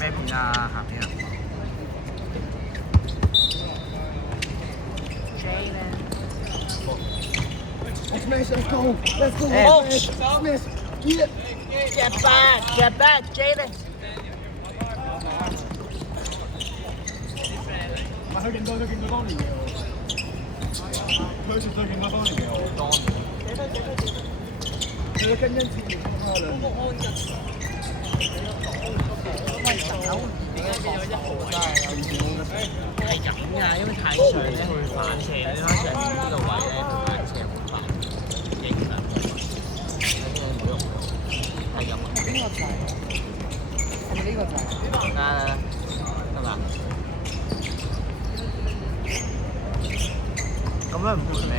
咩片啊？鹹片啊？ Smash, let's go. Let's go. Oh. Smash. Yeah. Get back, Jalen！ 唔係佢勁到當年嘅我，佢絕對勁到當年嘅我。當年佢跟恩切完翻兩年。點解變咗1號真係？係咁㗎，因為太上咧，佢會反斜。你睇上面呢個位咧，佢反斜好快，影響我。冇用，係咁啊！邊個仔？係咪呢個仔？得嘛？咁樣唔會咩？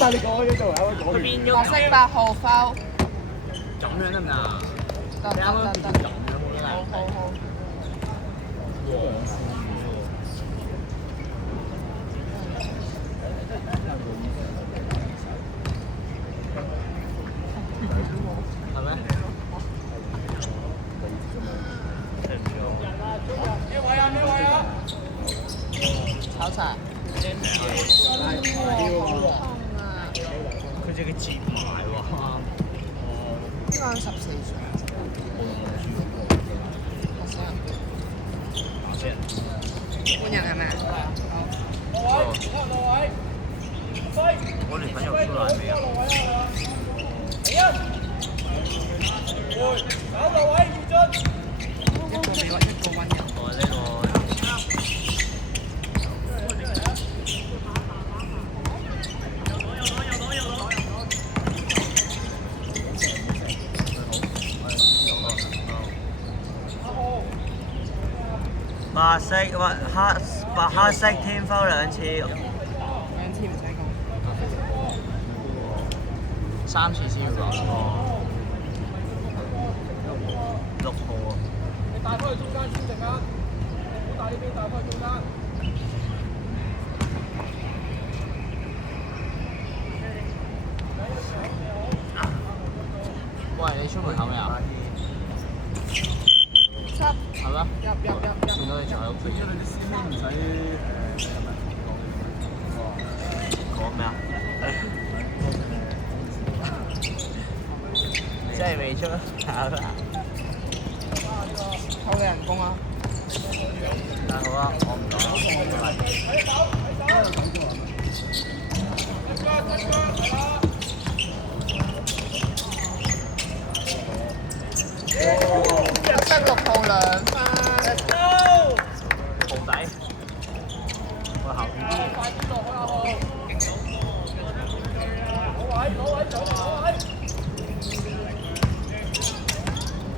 但你講咗做係佢變咗綠色8號 foul。咁樣得唔得啊？得你啱啱變咁樣冇得啦。好。係咩？炒茶。佢隻嘅節埋喎。呢個14歲。學生。換人係咪啊？我女朋友出來沒有？一個俾我，一個溫柔。我呢個。白色或黑色天分2次。2次唔使講。3次先要講。6號啊！你大開去中間先定啊！唔好大呢邊，大開去中間。喂，你出門口未啊？係咩？入。見到你仲喺屋企。你啲師兄唔使講咩啊？真係未出考啦！扣你人工啊！但好啊，我唔講啦，得6號2分。徒弟，我後邊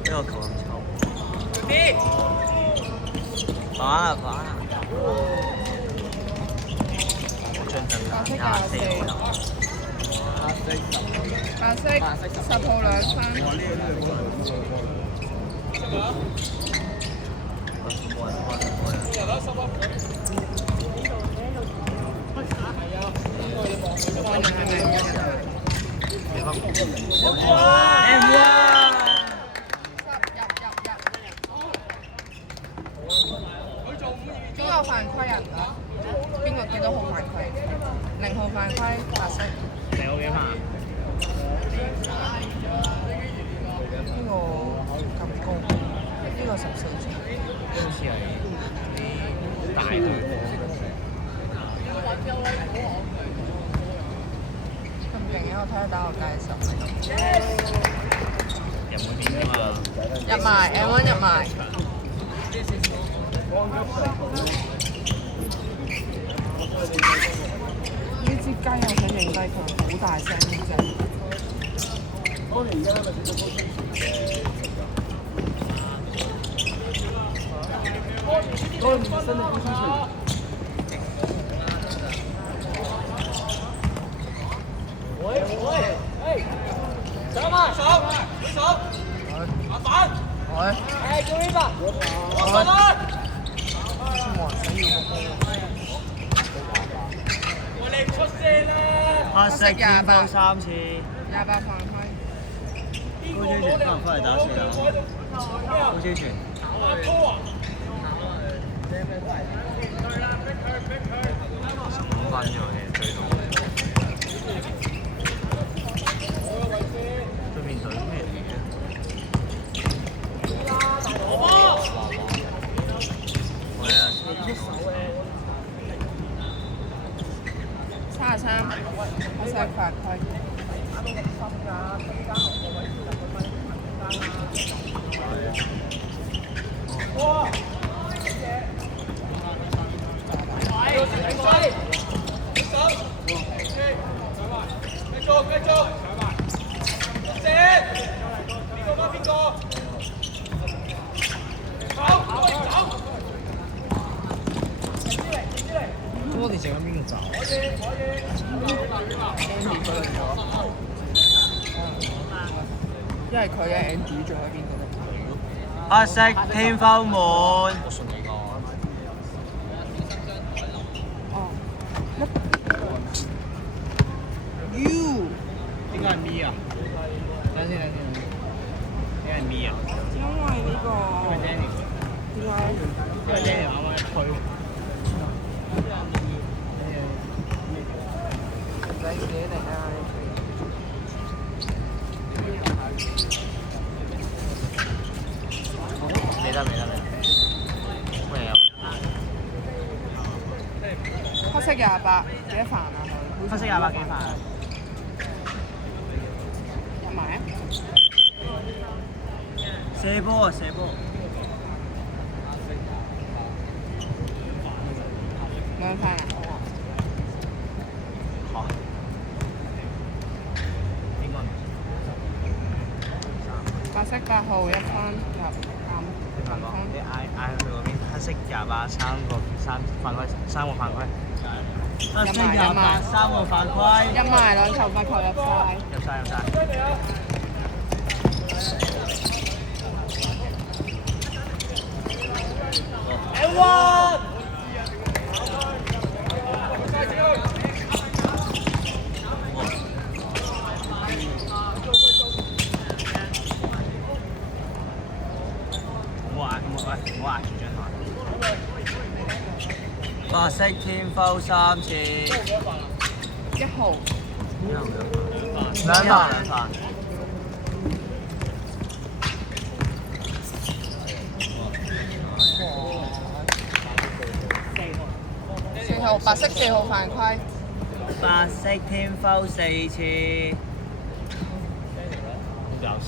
呢個球咁臭。反啊！張凳24號。白色10號2分。邊個犯規人啊？邊個幾多號犯規？0號犯規，白色。你有幾犯？呢個咁高，呢個14寸。好似係大隊咁勁嘅，我睇下打個街手。入門邊㗎嘛？入埋 M1 入埋。呢支雞我想影低佢，好大聲呢隻。喂，喂，叫呢個，我上來。冇人黑色天分3次， 28犯規，高超傳翻唔翻嚟打4啦？高超傳。15分啫喎，追到。對面隊咩嚟嘅？喂啊33，黑色犯規，咁我哋剩緊邊個走？因為佢嘅 Andy 仲喺邊度？黑色天花滿。我信你講。哦，You 點解係 me 啊？等先。點解係 me 啊？因為呢個因為 Danny。點解？因為 Danny 啱啱推。唔使自己嚟啊！未得。咩啊？黑色28幾多犯啊佢？黑色28幾犯？入埋啊！射波！兩犯啊！嚇？邊個？白色8號1分入3分。你嗌佢嗰邊黑色28 3個犯規。黑色28 3個犯規。入埋兩球罰球入晒。入晒。唔好壓住張台。白色天摟3次。1號。兩犯。4號白色4號犯規。白色天摟4次。好搞笑。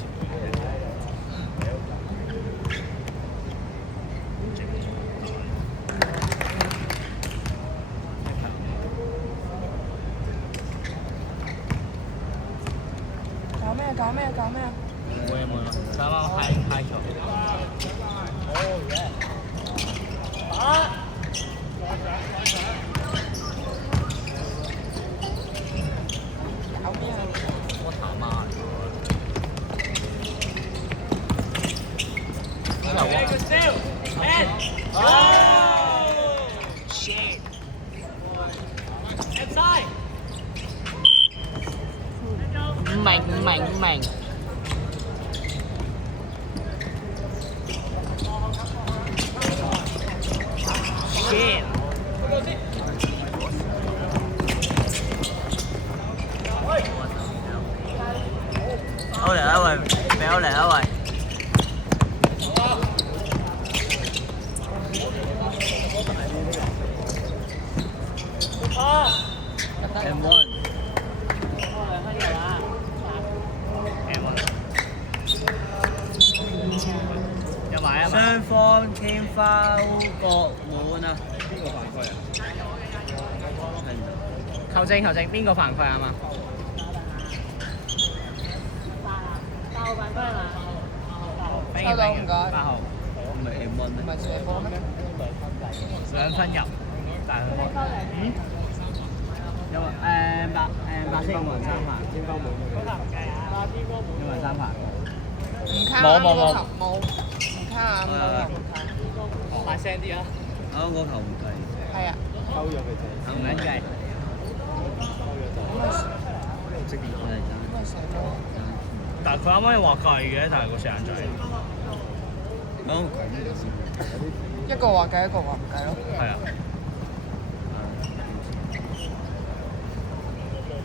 搞咩啊？冇嘢，啱啱嗨咗。搞咩啊？我他媽嘅。Shit！唔明。Shit！歐嚟啊喂，俾歐嚟啊喂。M1。雙方天摟各滿啊！邊個犯規啊？球證，邊個犯規啊嘛？8號犯規係嘛？收到唔該。8號，唔係 M1咩？唔係射波咩2分入，但係有白色冇人3犯，天摟滿。有冇人3犯？唔卡啊！冇。唔卡啊！冇。大聲啲啊！啱個球唔計，係啊，收咗佢就球唔計，收咗就。識點我哋咁咪死咗。但係佢啱啱又話計嘅，但係個時間仔。冇一個話計，一個話唔計咯。係啊。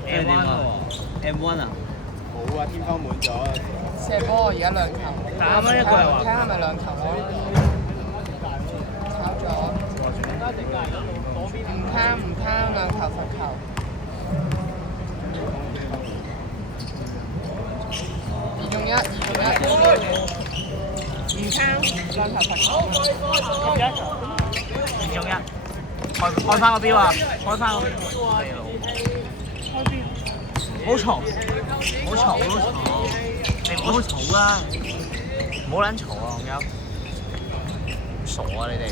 M1 喎 ，M1 啊，冇啊，天花滿咗啊！射波而家2球。但啱啱一個係話睇下係咪2球咯。炒咗。唔貪唔貪，2球罰球。2用1，2用1。唔貪，2球罰球。2中1，開翻個標啊！開翻個標。開標。唔好嘈，唔好嘈，你唔好嘈啦！唔好撚嘈啊！咁樣傻啊你哋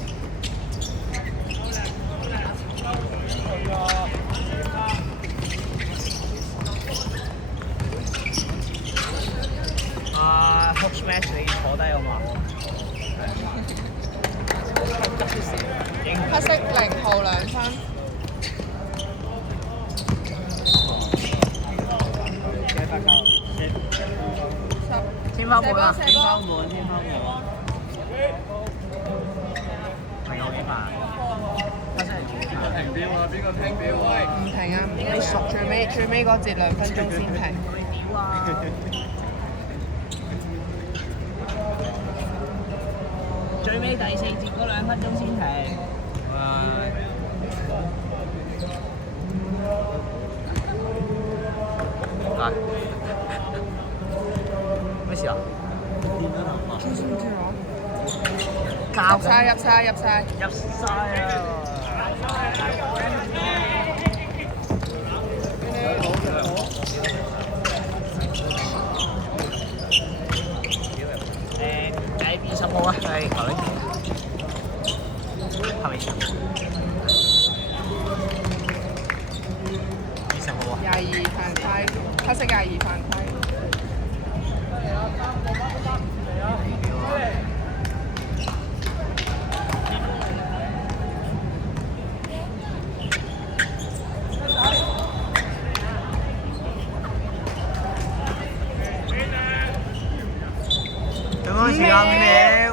！Hook smash 你坐低好嘛？黑色0號2分。天花板啊！天花板，天花板，係有幾煩？停標啊！邊個停標啊？唔停啊！你熟最尾嗰節2分鐘先停。最尾第4節嗰2分鐘先停。咩事啊？知唔知啊？教入晒入晒入晒。入晒啊！第20號啊，係球呢係咪20號啊22犯規，黑色22犯規。咁樣時間咩？